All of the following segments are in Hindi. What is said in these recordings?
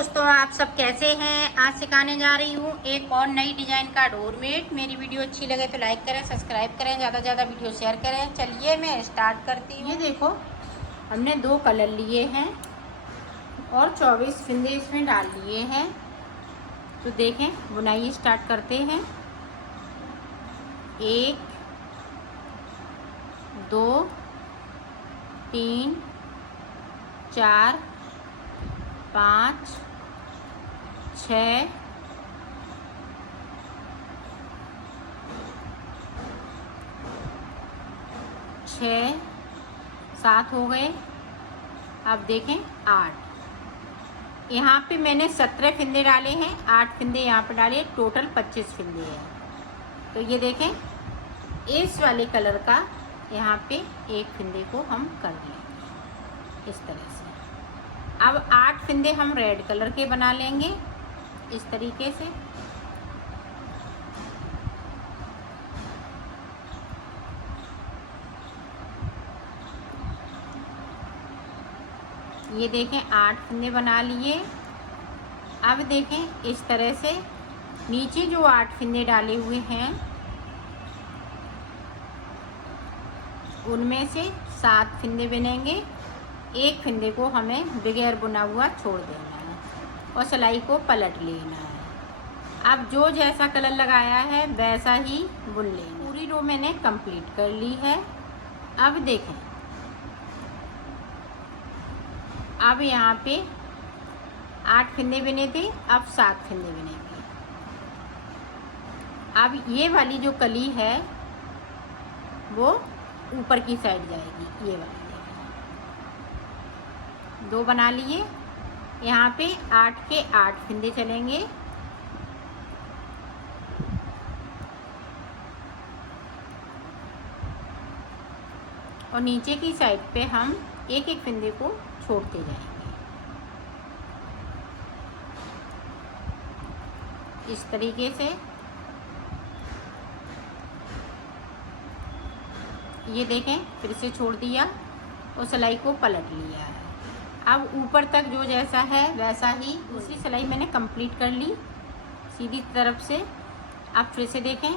दोस्तों, आप सब कैसे हैं। आज सिखाने जा रही हूँ एक और नई डिजाइन का डोरमेट। मेरी वीडियो अच्छी लगे तो लाइक करें, सब्सक्राइब करें, ज़्यादा से ज़्यादा वीडियो शेयर करें। चलिए मैं स्टार्ट करती हूँ। ये देखो, हमने 2 कलर लिए हैं और 24 फिंदे इसमें डाल लिए हैं। तो देखें, बुनाई स्टार्ट करते हैं। 1 2 3 4 5 6 6 7 हो गए। अब देखें 8। यहाँ पे मैंने 17 फिंदे डाले हैं, 8 फिंदे यहाँ पे डाले, टोटल 25 फिंदे हैं। तो ये देखें, इस वाले कलर का यहाँ पे एक फिंदे को हम कर लेंगे इस तरह से। अब 8 फिंदे हम रेड कलर के बना लेंगे इस तरीके से। ये देखें, 8 फिंदे बना लिए। अब देखें, इस तरह से नीचे जो 8 फिंदे डाले हुए हैं उनमें से 7 फिंदे बनेंगे। एक फिंदे को हमें बगैर बुना हुआ छोड़ देना है और सिलाई को पलट लेना है। अब जो जैसा कलर लगाया है वैसा ही बुन लेना। पूरी रो मैंने कंप्लीट कर ली है। अब देखें, अब यहाँ पे 8 फिंदे बने थे, अब 7 फिंदे बनेंगे। अब ये वाली जो कली है वो ऊपर की साइड जाएगी। ये वाली 2 बना लिए। यहाँ पे 8 के 8 फिंदे चलेंगे। और नीचे की साइड पे हम एक एक फिंदे को छोड़ते जाएंगे इस तरीके से। ये देखें, फिर से छोड़ दिया और सिलाई को पलट लिया है। अब ऊपर तक जो जैसा है वैसा ही दूसरी सिलाई मैंने कंप्लीट कर ली सीधी तरफ से। अब फिर से देखें,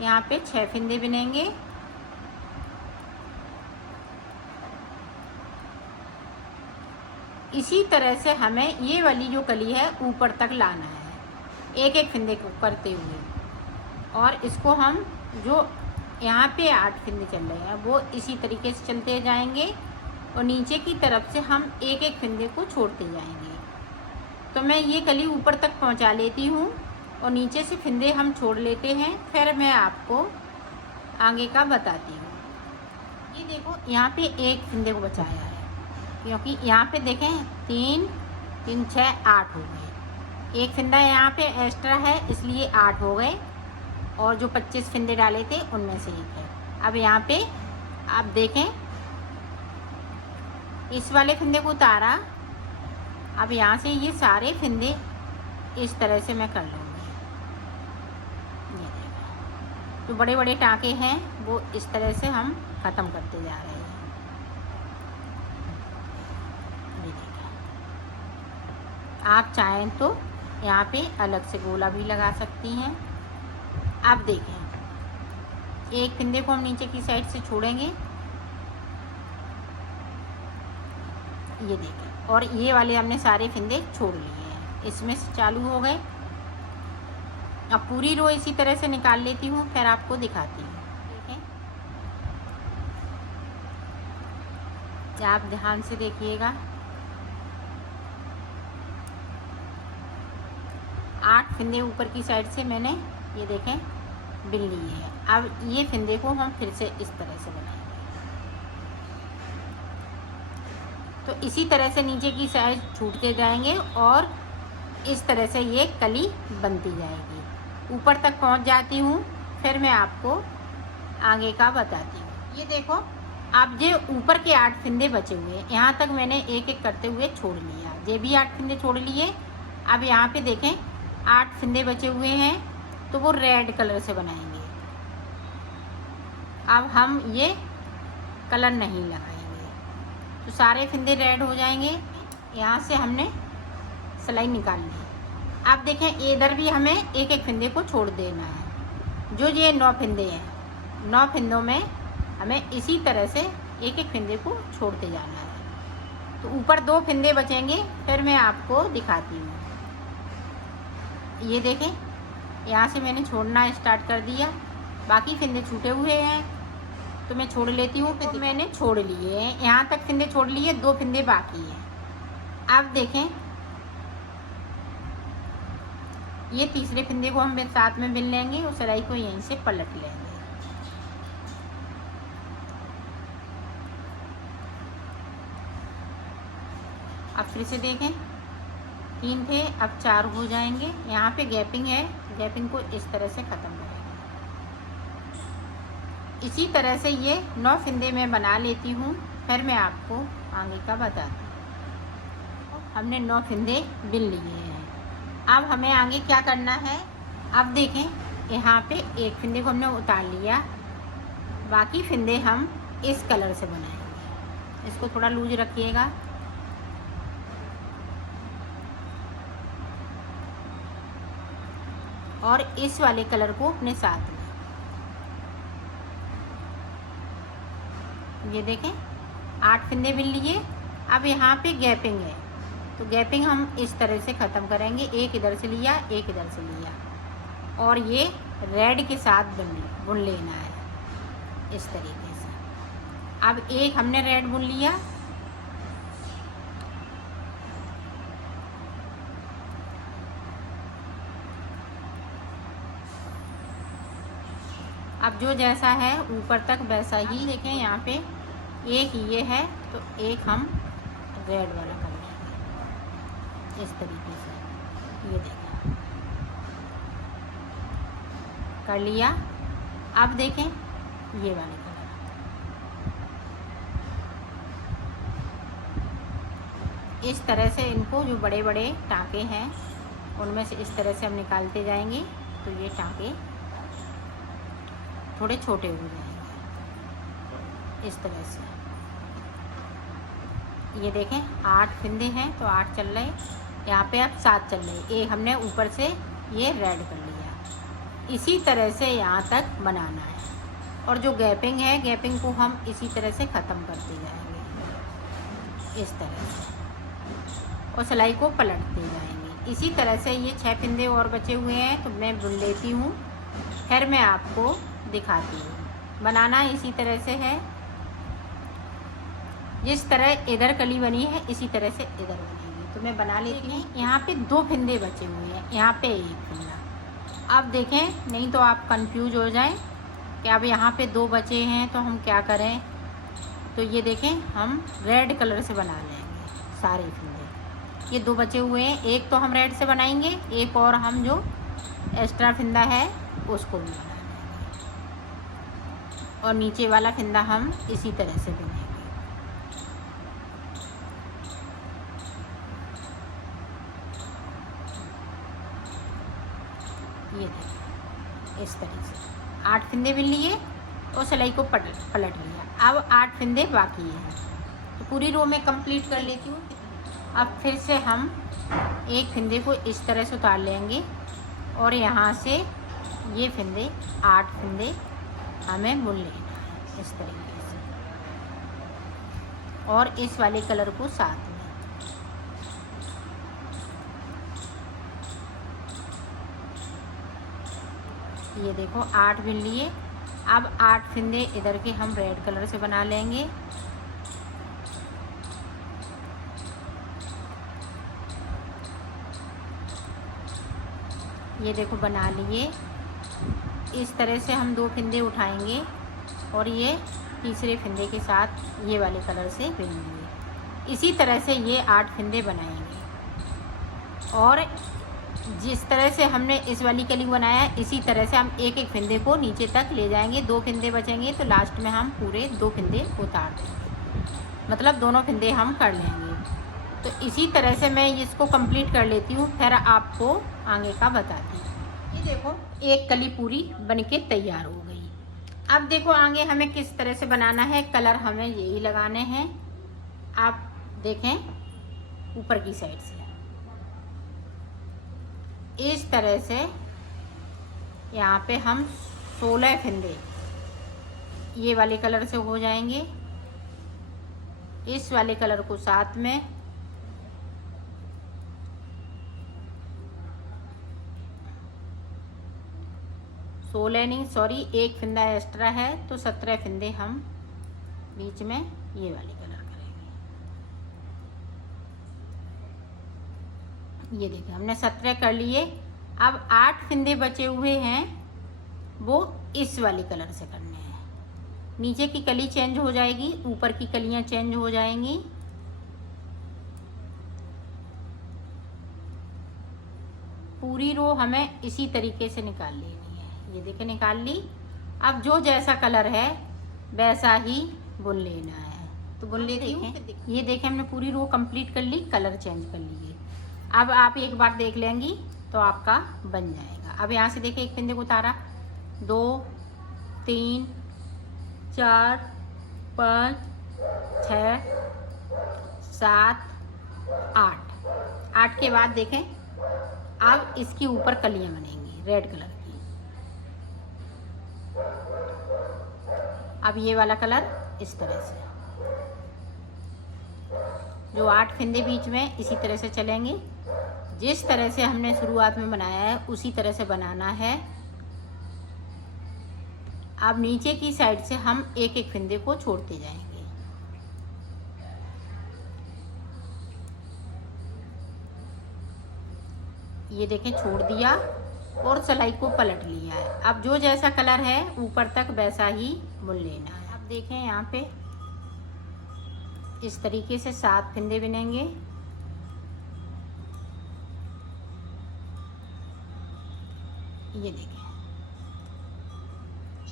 यहाँ पे 6 फिंदे बनेंगे। इसी तरह से हमें ये वाली जो कली है ऊपर तक लाना है एक एक फिंदे को करते हुए। और इसको हम जो यहाँ पे 8 फिंदे चल रहे हैं वो इसी तरीके से चलते जाएंगे और नीचे की तरफ से हम एक एक फिंदे को छोड़ते जाएंगे। तो मैं ये कली ऊपर तक पहुँचा लेती हूँ और नीचे से फिंदे हम छोड़ लेते हैं, फिर मैं आपको आगे का बताती हूँ। ये देखो, यहाँ पे एक फिंदे को बचाया है क्योंकि यहाँ पे देखें 3 3 6 8 हो गए। एक फिंदा यहाँ पे एक्स्ट्रा है इसलिए 8 हो गए और जो 25 फिंदे डाले थे उनमें से एक है। अब यहाँ पे आप देखें, इस वाले फिंदे को उतारा। अब यहाँ से ये सारे फिंदे इस तरह से मैं कर लूँगी। ये देखो, जो बड़े बड़े टाँके हैं वो इस तरह से हम ख़त्म करते जा रहे हैं। ये देखो, आप चाहें तो यहाँ पे अलग से गोला भी लगा सकती हैं। अब देखें, एक फिंदे को हम नीचे की साइड से छोड़ेंगे। ये देखें, और ये वाले हमने सारे फिंदे छोड़ लिए हैं, इसमें से चालू हो गए। अब पूरी रो इसी तरह से निकाल लेती हूँ, फिर आपको दिखाती हूँ। देखें, आप ध्यान से देखिएगा। 8 फिंदे ऊपर की साइड से मैंने ये देखें बिन लिए हैं। अब ये फिंदे को हम फिर से इस तरह से बनाएंगे। तो इसी तरह से नीचे की साइड छूटते जाएंगे और इस तरह से ये कली बनती जाएगी। ऊपर तक पहुंच जाती हूँ, फिर मैं आपको आगे का बताती हूँ। ये देखो, अब ये ऊपर के 8 फिंदे बचे हुए हैं, यहाँ तक मैंने एक एक करते हुए छोड़ लिया। ये भी 8 फिंदे छोड़ लिए। अब यहाँ पे देखें 8 फिंदे बचे हुए हैं, तो वो रेड कलर से बनाएंगे। अब हम ये कलर नहीं लगाएंगे तो सारे फिंदे रेड हो जाएंगे। यहाँ से हमने सिलाई निकाल ली। अब देखें इधर भी हमें एक एक फंदे को छोड़ देना है। जो ये 9 फंदे हैं, 9 फंदों में हमें इसी तरह से एक एक फंदे को छोड़ते जाना है। तो ऊपर 2 फंदे बचेंगे, फिर मैं आपको दिखाती हूँ। ये देखें, यहाँ से मैंने छोड़ना स्टार्ट कर दिया, बाकी फंदे छूटे हुए हैं तो मैं छोड़ लेती हूँ। फिर मैंने छोड़ लिए हैं, यहाँ तक फंदे छोड़ लिए, 2 फंदे बाकी हैं। अब देखें ये तीसरे फंदे को हम साथ में बिन लेंगे और सिलाई को यहीं से पलट लेंगे। अब फिर से देखें 3 थे, अब 4 हो जाएंगे। यहाँ पे गैपिंग है, गैपिंग को इस तरह से ख़त्म करेंगे। इसी तरह से ये 9 फंदे मैं बना लेती हूँ, फिर मैं आपको आगे का बताती हूँ। हमने 9 फंदे बिन लिए हैं। अब हमें आगे क्या करना है, अब देखें यहाँ पे एक फंदे को हमने उतार लिया, बाकी फंदे हम इस कलर से बनाएंगे। इसको थोड़ा लूज रखिएगा। और इस वाले कलर को अपने साथ में, ये देखें 8 फंदे बिन लिए। अब यहाँ पे गैपिंग है, तो गैपिंग हम इस तरह से ख़त्म करेंगे। एक इधर से लिया, एक इधर से लिया, और ये रेड के साथ बुन लेना है इस तरीके से। अब एक हमने रेड बुन लिया, अब जो जैसा है ऊपर तक वैसा ही। देखें यहाँ पे एक ये है, तो एक हम रेड वाला कर लेंगे इस तरीके से। ये देखें कर लिया। अब देखें ये वाले कलर, इस तरह से इनको जो बड़े बड़े टाँके हैं उनमें से इस तरह से हम निकालते जाएंगे, तो ये टाँके थोड़े छोटे हो जाएंगे इस तरह से। ये देखें 8 फंदे हैं, तो 8 चल रहे, यहाँ पे अब 7 चल रहे। एक हमने ऊपर से ये रेड कर लिया। इसी तरह से यहाँ तक बनाना है, और जो गैपिंग है, गैपिंग को हम इसी तरह से ख़त्म करते जाएंगे इस तरह से, और सिलाई को पलटते जाएंगे। इसी तरह से ये 6 फंदे और बचे हुए हैं, तो मैं बुन लेती हूँ, फिर मैं आपको दिखाती हूँ। बनाना इसी तरह से है, जिस तरह इधर कली बनी है इसी तरह से इधर बनेगी। तो मैं बना लेती हूँ। यहाँ पे 2 फंदे बचे हुए हैं, यहाँ पे 1 फंदा। अब देखें, नहीं तो आप कंफ्यूज हो जाएं कि अब यहाँ पे 2 बचे हैं तो हम क्या करें। तो ये देखें हम रेड कलर से बना लेंगे सारे फंदे। ये 2 बचे हुए हैं, एक तो हम रेड से बनाएंगे, एक और हम जो एक्स्ट्रा फंदा है उसको भी बना लेंगे, और नीचे वाला फंदा हम इसी तरह से बुनेंगे। ये देखिए इस तरह से 8 फंदे बिन लिए और सिलाई को पलट लिया। अब 8 फंदे बाकी हैं, तो पूरी रो में कंप्लीट कर लेती हूँ। अब फिर से हम एक फंदे को इस तरह से उतार लेंगे, और यहाँ से ये फंदे 8 फंदे हमें बुन लेना है इस तरीके से, और इस वाले कलर को साथ में। ये देखो 8 बिन लिए। अब 8 फंदे इधर के हम रेड कलर से बना लेंगे। ये देखो बना लिए। इस तरह से हम 2 फंदे उठाएंगे और ये तीसरे फंदे के साथ ये वाले कलर से बिनेंगे। इसी तरह से ये 8 फंदे बनाएंगे, और जिस तरह से हमने इस वाली कली बनाया इसी तरह से हम एक एक फंदे को नीचे तक ले जाएंगे। 2 फंदे बचेंगे तो लास्ट में हम पूरे 2 फंदे उतार देंगे, मतलब दोनों फंदे हम कर लेंगे। तो इसी तरह से मैं इसको कंप्लीट कर लेती हूँ, फिर आपको आगे का बताती हूँ। ये देखो एक कली पूरी बनके तैयार हो गई। अब देखो आगे हमें किस तरह से बनाना है। कलर हमें यही लगाने हैं, आप देखें ऊपर की साइड से। इस तरह से यहाँ पे हम 16 फंदे ये वाले कलर से हो जाएंगे। इस वाले कलर को साथ में, एक फंदा एक्स्ट्रा है तो 17 फंदे हम बीच में ये वाले कलर करेंगे। ये देखिए हमने 17 कर लिए। अब 8 फंदे बचे हुए हैं, वो इस वाले कलर से करने हैं। नीचे की कली चेंज हो जाएगी, ऊपर की कलियां चेंज हो जाएंगी। पूरी रो हमें इसी तरीके से निकाल लेनी है। ये देखिए निकाल ली। अब जो जैसा कलर है वैसा ही बुन लेना है। तो बुन लेती हूँ। ये देखें हमने पूरी रो कंप्लीट कर ली, कलर चेंज कर लिए। अब आप एक बार देख लेंगी तो आपका बन जाएगा। अब यहाँ से देखिए एक फंदे को उतारा, 2 3 4 5 6 7 8 के बाद देखें अब इसके ऊपर कलियां बनेंगी रेड कलर की। अब ये वाला कलर इस तरह से, जो 8 फंदे बीच में इसी तरह से चलेंगे। जिस तरह से हमने शुरुआत में बनाया है उसी तरह से बनाना है। अब नीचे की साइड से हम एक एक फंदे को छोड़ते जाएंगे। ये देखें छोड़ दिया और सिलाई को पलट लिया है। अब जो जैसा कलर है ऊपर तक वैसा ही बुन लेना है। अब देखें यहाँ पे इस तरीके से 7 फंदे बिनेंगे। ये देखें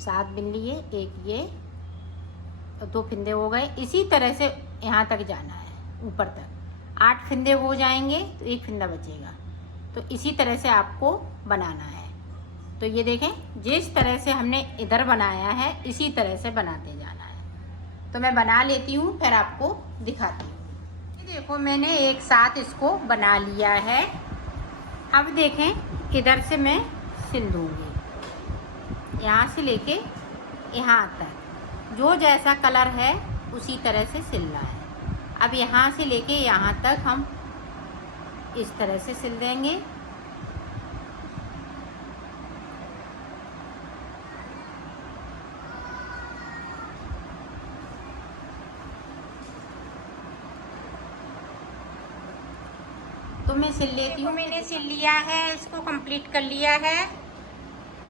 7 बिन लिए, एक ये 2 फंदे हो गए। इसी तरह से यहाँ तक जाना है ऊपर तक। 8 फंदे हो जाएंगे तो एक फंदा बचेगा। तो इसी तरह से आपको बनाना है। तो ये देखें जिस तरह से हमने इधर बनाया है इसी तरह से बनाते जाना है। तो मैं बना लेती हूँ फिर आपको दिखाती हूँ। ये देखो मैंने एक साथ इसको बना लिया है। अब देखें इधर से मैं सिल दूँगी, यहाँ से लेके यहाँ तक जो जैसा कलर है उसी तरह से सिलना है। अब यहाँ से लेके यहाँ तक हम इस तरह से सिल देंगे। तो मैं सिल लेती हूँ। मैंने सिल लिया है, इसको कंप्लीट कर लिया है।